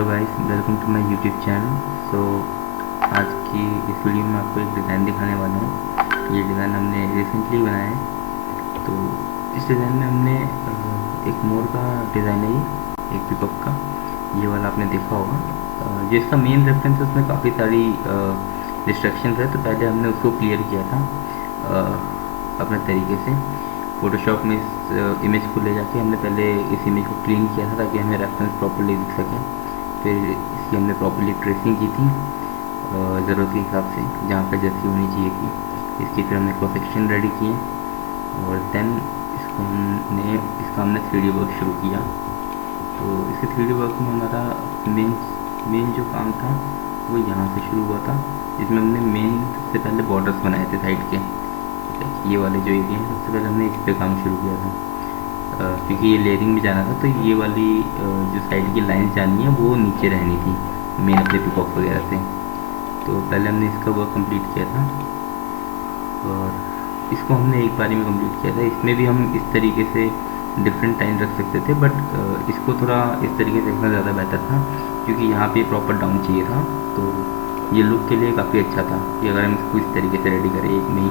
Hello guys, welcome to my YouTube channel. So आज की इस वीडियो में आपको एक डिज़ाइन दिखाने वाला हूँ। ये डिज़ाइन हमने रिसेंटली बनाया है। तो इस डिज़ाइन में हमने एक मोर का डिज़ाइन है, ये एक पिकअप का, ये वाला आपने देखा होगा। जो इसका मेन रेफरेंस है उसमें काफ़ी सारी रिस्ट्रिक्शंस है, तो पहले हमने उसको क्लियर किया था अपने तरीके से। फोटोशॉप में इस इमेज को ले जाके हमने पहले इस इमेज को क्लीन किया था ताकि हमें रेफरेंस प्रॉपर्ली दिख सके। फिर इसकी हमने प्रॉपर्ली ट्रेसिंग की थी ज़रूरत के हिसाब से, जहाँ पर जैसी होनी चाहिए थी। इसकी फिर हमने क्रॉस सेक्शन रेडी किए और देन इसका हमने 3D वर्क शुरू किया। तो इसके 3D वर्क में हमारा मेन जो काम था वो यहाँ से शुरू हुआ था, जिसमें हमने सबसे पहले बॉर्डर्स बनाए थे साइड के। ये वाले जो एरिया है सबसे पहले हमने इस पे काम शुरू किया था, क्योंकि ये लेयरिंग में जाना था। तो ये वाली जो साइड की लाइंस जानी है वो नीचे रहनी थी मेन अपने पिकॉक वगैरह से। तो पहले हमने इसका वर्क कंप्लीट किया था और इसको हमने एक बारी में कंप्लीट किया था। इसमें भी हम इस तरीके से डिफरेंट टाइम रख सकते थे, बट इसको थोड़ा इस तरीके से रखना ज़्यादा बेहतर था, क्योंकि यहाँ पे प्रॉपर डाउन चाहिए था। तो ये लुक के लिए काफ़ी अच्छा था कि अगर हम इसको इस तरीके से रेडी करें एक में ही,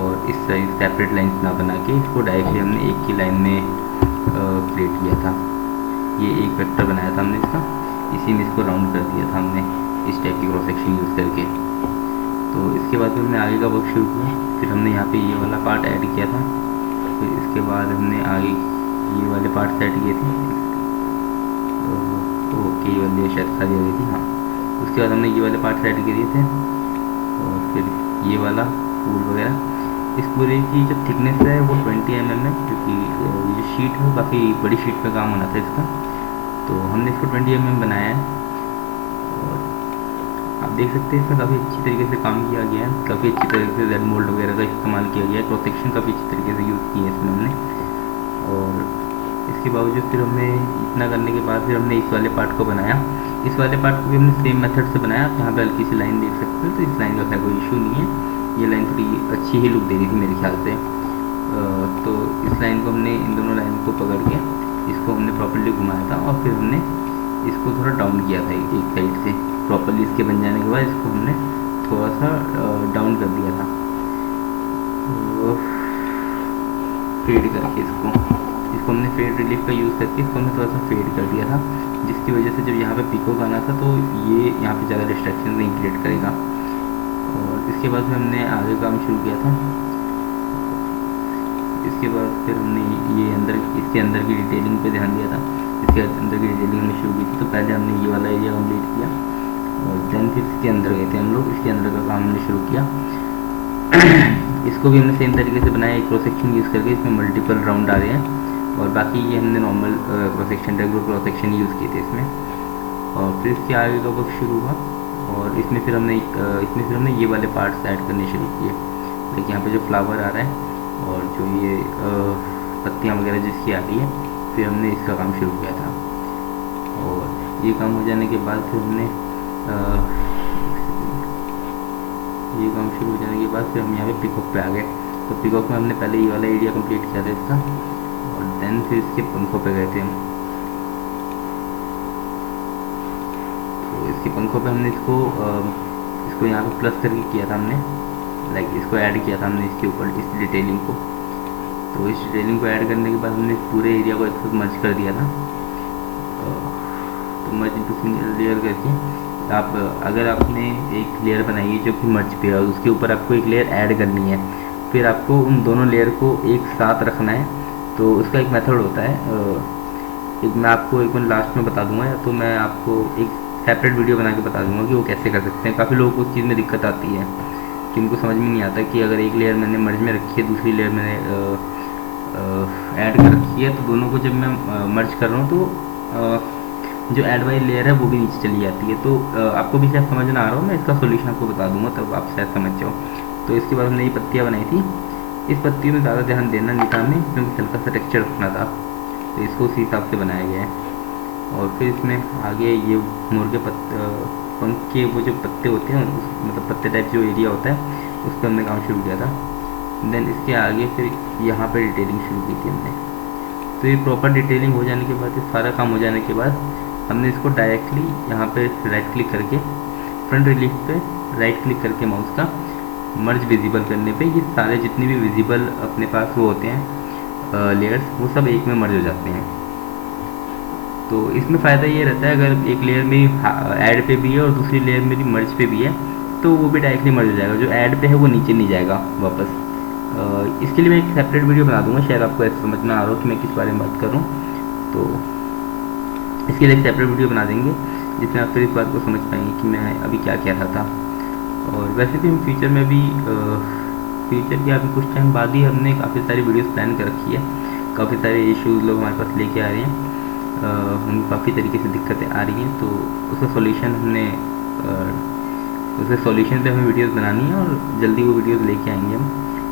और इस सेपरेट लाइन्स ना बना के इसको डायरेक्टली हमने एक ही लाइन में क्रिएट किया था। ये एक वेक्टर बनाया था हमने इसका, इसी में इसको राउंड कर दिया था हमने इस टाइप की क्रॉस सेक्शन यूज़ करके। तो इसके बाद हमने आगे का वर्क शुरू किया। फिर हमने यहाँ पे ये वाला पार्ट ऐड किया था। फिर इसके बाद हमने आगे ये वाले पार्ट ऐड किए थे। ओके, ये वाले शायद खाली हो गई थी, हाँ। उसके बाद हमने ये वाले पार्ट ऐड किए थे और फिर ये वाला फूल वगैरह। इस पूरे की जो थिकनेस है वो 20 mm है, क्योंकि ये जो शीट है वो काफ़ी बड़ी शीट पे काम होना था इसका। तो हमने इसको 20 mm बनाया है और आप देख सकते हैं इसमें काफ़ी अच्छी तरीके से काम किया गया है। काफ़ी अच्छी तरीके से जेड मोल्ड वगैरह का इस्तेमाल किया गया है। क्रॉस सेक्शन काफ़ी अच्छी तरीके से यूज़ किए हैं इसमें हमने। और इसके बावजूद फिर हमने इतना करने के बाद फिर हमने इस वाले पार्ट को बनाया। इस वाले पार्ट को भी हमने सेम मेथड से बनाया। आप यहाँ पे हल्की सी लाइन देख सकते हो, तो इस लाइन का कोई इशू नहीं है। ये लाइन थोड़ी अच्छी ही लुक दे रही थी मेरे ख्याल से। तो इस लाइन को हमने, इन दोनों लाइन को पकड़ के इसको हमने प्रॉपर्ली घुमाया था और फिर हमने इसको थोड़ा डाउन किया था एक साइड से। प्रॉपर्ली इसके बन जाने के बाद इसको हमने थोड़ा सा डाउन कर दिया था, फेड करके इसको हमने फेड रिलीफ का यूज़ करके इसको हमने थोड़ा सा फेड कर दिया था, जिसकी वजह से जब यहाँ पे पिकॉक आना था तो ये यहाँ पे ज़्यादा डिस्ट्रैक्शन नहीं क्रिएट करेगा। और इसके बाद फिर हमने आगे काम शुरू किया था। इसके बाद फिर हमने इसके अंदर की डिटेलिंग पे ध्यान दिया था। इसके अंदर की डिटेलिंग हमने शुरू की थी। तो पहले हमने ये वाला एरिया कंप्लीट किया और देन फिर इसके अंदर गए थे हम लोग। इसके अंदर का काम हमने शुरू किया। इसको भी हमने सेम तरीके से बनाया, एक क्रॉस सेक्शन यूज़ करके। इसमें मल्टीपल राउंड आ रहे हैं और बाकी ये हमने normal cross section, regular cross section use किए थे इसमें। और फिर इसके आगे का वर्क शुरू हुआ और इसमें फिर हमने ये वाले पार्ट्स ऐड करने शुरू किए। देखिए यहाँ पे जो फ्लावर आ रहा है और जो ये पत्तियाँ वगैरह जिसकी आ रही है, फिर हमने इसका काम शुरू किया था। और ये काम हो जाने के बाद फिर हमने फिर हम यहाँ पे पिकॉक पे आ गए। तो पिकॉक में हमने पहले ये वाला एरिया कंप्लीट किया था इसका, और देन फिर इसके पंखों पे गए थे हम। तो इसके पंखों पे हमने इसको यहाँ पे प्लस करके किया था हमने, लाइक इसको ऐड किया था हमने इसके ऊपर इस डिटेलिंग को। तो इस डिटेलिंग को ऐड करने के बाद हमने पूरे एरिया को एक साथ मर्ज कर दिया था। तो मर्ज इंटू सिंगल लेयर करके आप, अगर आपने एक लेयर बनाई है जो कि मर्ज पे है और उसके ऊपर आपको एक लेयर ऐड करनी है, फिर आपको उन दोनों लेयर को एक साथ रखना है। तो उसका एक मेथड होता है, मैं आपको एक बार लास्ट में बता दूंगा, या तो मैं आपको एक सेपरेट वीडियो बना के बता दूंगा कि वो कैसे कर सकते हैं। काफ़ी लोगों को उस चीज़ में दिक्कत आती है कि उनको समझ में नहीं आता कि अगर एक लेयर मैंने मर्ज में रखी है, दूसरी लेयर मैंने ऐड कर रखी है, तो दोनों को जब मैं मर्ज कर रहा हूँ तो जो ऐड वाली लेयर है वो भी नीचे चली जाती है। तो आपको भी शायद समझ ना आ रहा हो, मैं इसका सोल्यूशन आपको बता दूंगा तब आप शायद समझ जाओ। तो इसके बाद हमने ये पत्तियाँ बनाई थी। इस पत्ती में ज़्यादा ध्यान देना नहीं था हमें, क्योंकि हल्का सा टेक्सचर रखना था, तो इसको उसी हिसाब से बनाया गया है। और फिर इसमें आगे ये मोर के पंख के वो जो पत्ते होते हैं, मतलब पत्ते टाइप जो एरिया होता है, उस पर हमने काम शुरू किया था। देन इसके आगे फिर यहाँ पे डिटेलिंग शुरू की थी हमने। तो ये प्रॉपर डिटेलिंग हो जाने के बाद, ये सारा काम हो जाने के बाद हमने इसको डायरेक्टली यहाँ पे राइट क्लिक करके फ्रंट रिलीफ पे राइट क्लिक करके माउस का मर्ज विजिबल करने पे ये सारे जितने भी विजिबल अपने पास वो होते हैं लेयर्स, वो सब एक में मर्ज हो जाते हैं। तो इसमें फ़ायदा ये रहता है अगर एक लेयर में ऐड पे भी है और दूसरी लेयर मेरी मर्ज पे भी है तो वो भी डायरेक्टली मर्ज हो जाएगा, जो ऐड पे है वो नीचे नहीं जाएगा वापस। इसके लिए मैं एक सेपरेट वीडियो बना दूंगा, शायद आपको ऐसा समझ में आ रहा हो कि मैं किस बारे में बात कर रहा हूँ। तो इसके लिए एक सेपरेट वीडियो बना देंगे जिसमें आप फिर इस बात को समझ पाएंगे कि मैं अभी क्या कह रहा था। और वैसे भी हम फ्यूचर में भी फ्यूचर के अभी कुछ टाइम बाद ही हमने काफ़ी सारी वीडियोस प्लान कर रखी है। काफ़ी सारे इश्यूज लोग हमारे पास लेके आ रहे हैं, उनको काफ़ी तरीके से दिक्कतें आ रही हैं, तो उसका सॉल्यूशन हमने उसके सॉल्यूशन पे हमें वीडियोस बनानी है और जल्दी वो वीडियोस लेके आएंगे हम।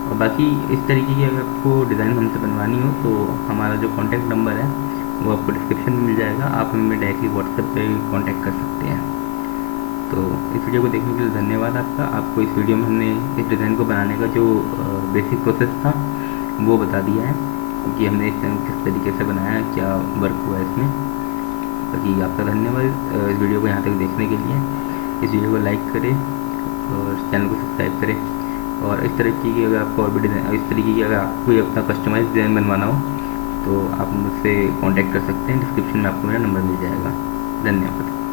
और बाकी इस तरीके की अगर आपको डिज़ाइन हमसे बनवानी हो तो हमारा जो कॉन्टैक्ट नंबर है वो आपको डिस्क्रिप्शन में मिल जाएगा, आप हमें डायरेक्टली व्हाट्सएप पे कॉन्टैक्ट कर सकते हैं। तो इस वीडियो को देखने के लिए धन्यवाद आपका। आपको इस वीडियो में हमने इस डिज़ाइन को बनाने का जो बेसिक प्रोसेस था वो बता दिया है कि हमने इस किस तरीके से बनाया है, क्या वर्क हुआ है इसमें। बाकी आपका धन्यवाद इस वीडियो को यहाँ तक देखने के लिए। इस वीडियो को लाइक करें और चैनल को सब्सक्राइब करें। और इस तरीके की अगर आपको और भी डिज़ाइन, इस तरीके की अगर आपको कोई अपना कस्टमाइज डिज़ाइन बनवाना हो तो आप मुझसे कांटेक्ट कर सकते हैं, डिस्क्रिप्शन में आपको मेरा नंबर मिल जाएगा। धन्यवाद।